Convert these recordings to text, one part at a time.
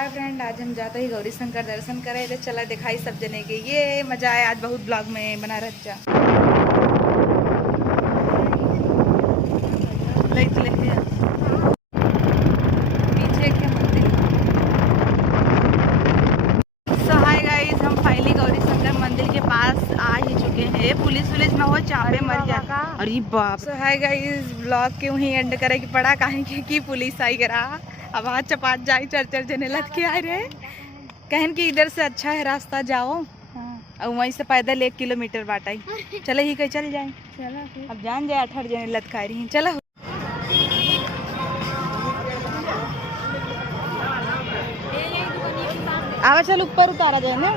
Hi friend, आज हम जाते ही गौरी शंकर दर्शन करे थे। चला दिखाई सब जने के, ये मजा आया आज बहुत ब्लॉग में बना रहा। पीछे क्या मंदिर। सो हाय गाइस, हम फाइनली गौरी शंकर मंदिर के पास आ ही चुके हैं। पुलिस न हो चाहे मर जा। अरे बाप। सो हाय गाइस, ब्लॉग क्यों ही एंड करे कि पड़ा कहीं की पुलिस आई करा। अब वहाँ चपात जाई चर जने लग के आ रहे कहन कि इधर से अच्छा है रास्ता, जाओ और वहीं से पैदल 1 किलोमीटर बाटा ही चले ही कहीं चल जाए। अब जान जाए 18 जने लटका रही। चलो आवा, चल ऊपर उतारा जाए ना।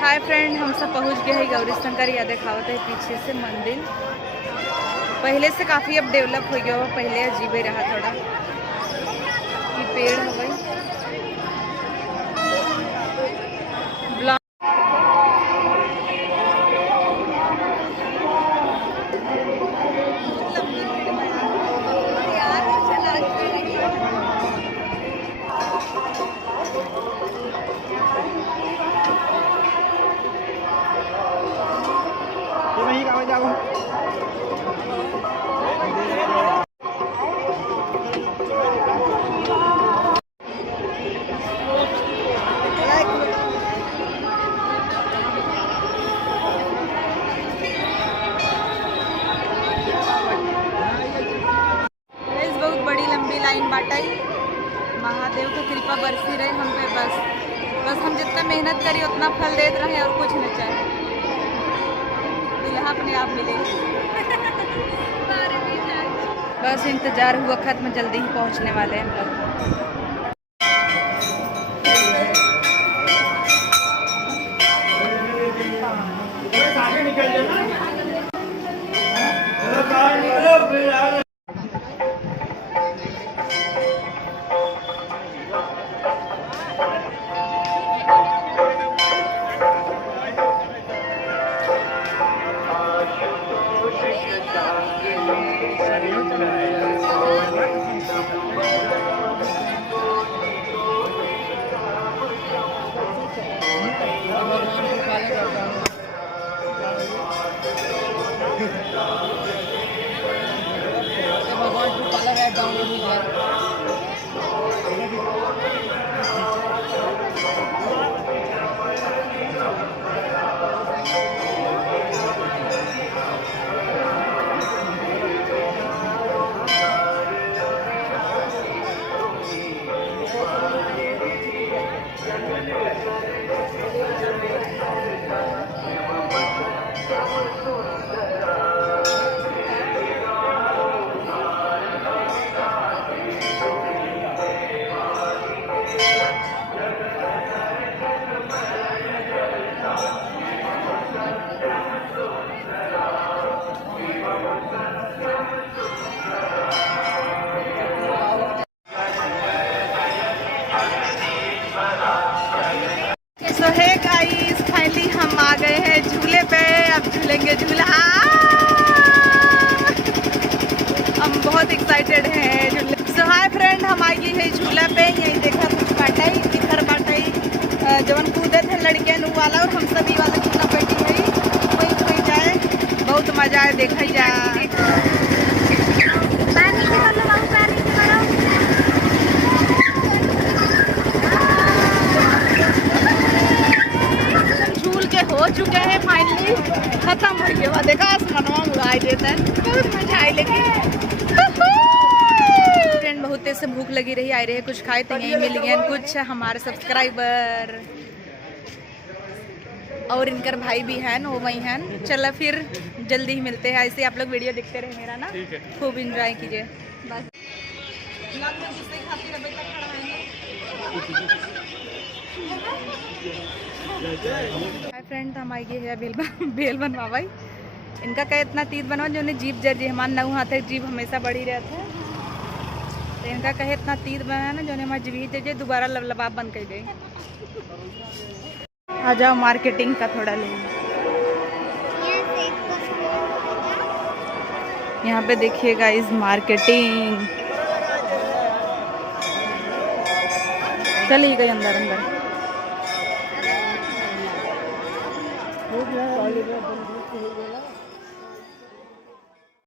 हाय फ्रेंड, हम सब पहुंच गए हैं गौरी शंकर। या देखावत है पीछे से मंदिर। पहले से काफ़ी अब डेवलप हो गया। पहले अजीब ही रहा थोड़ा कि पेड़ हो गई। लाइन बाटाई। महादेव की कृपा बरसी रहे हम पे। बस हम जितना मेहनत करी उतना फल देते रहे और कुछ नहीं चाहिए। दुल्हा अपने आप मिले। बस इंतजार हुआ खत्म, जल्दी ही पहुंचने वाले हैं हम लोग। हे गाइस, फाइनली हम आ गए हैं झूले पे। अब झूलेंगे झूला। हम बहुत एक्साइटेड हैं झूले। सो हाय फ्रेंड, हम आ गए हैं झूला पे। यही देखा कुछ बाटाई इधर बाटाई जवन कूदे थे लड़कियां वाला, और हम सभी वाला झूला बैठी है वही जाए। बहुत मजा है, देखा ही जाए। हो चुके हैं फाइनली, खत्म हो गया। देखा आसमानवा उड़ाई देता है, बहुत मजा आई। लेकिन फ्रेंड बहुत तेज से भूख लगी रही, आई रही कुछ खाए तो यहीं मिल गए कुछ हमारे सब्सक्राइबर और इनकर भाई भी हैं, वो वही हैं। चलो फिर जल्दी ही मिलते हैं। ऐसे आप लोग वीडियो देखते रहे मेरा ना, खूब इंजॉय कीजिए। बस हाय फ्रेंड, हम आई है बेल बनवा भाई। इनका क्या इतना तीत बनवा जो उन्हें जीप जर जी हमारे नौ हाथ जीप हमेशा बढ़ी रहते हैं। तो इनका कहे इतना तीर बना ना जो हमारे जीवित दे दोबारा लबाब बंद कर दे। आ जाओ मार्केटिंग का थोड़ा ले। यहाँ पे देखिए गाइस मार्केटिंग। चलिए गए अंदर अंदर।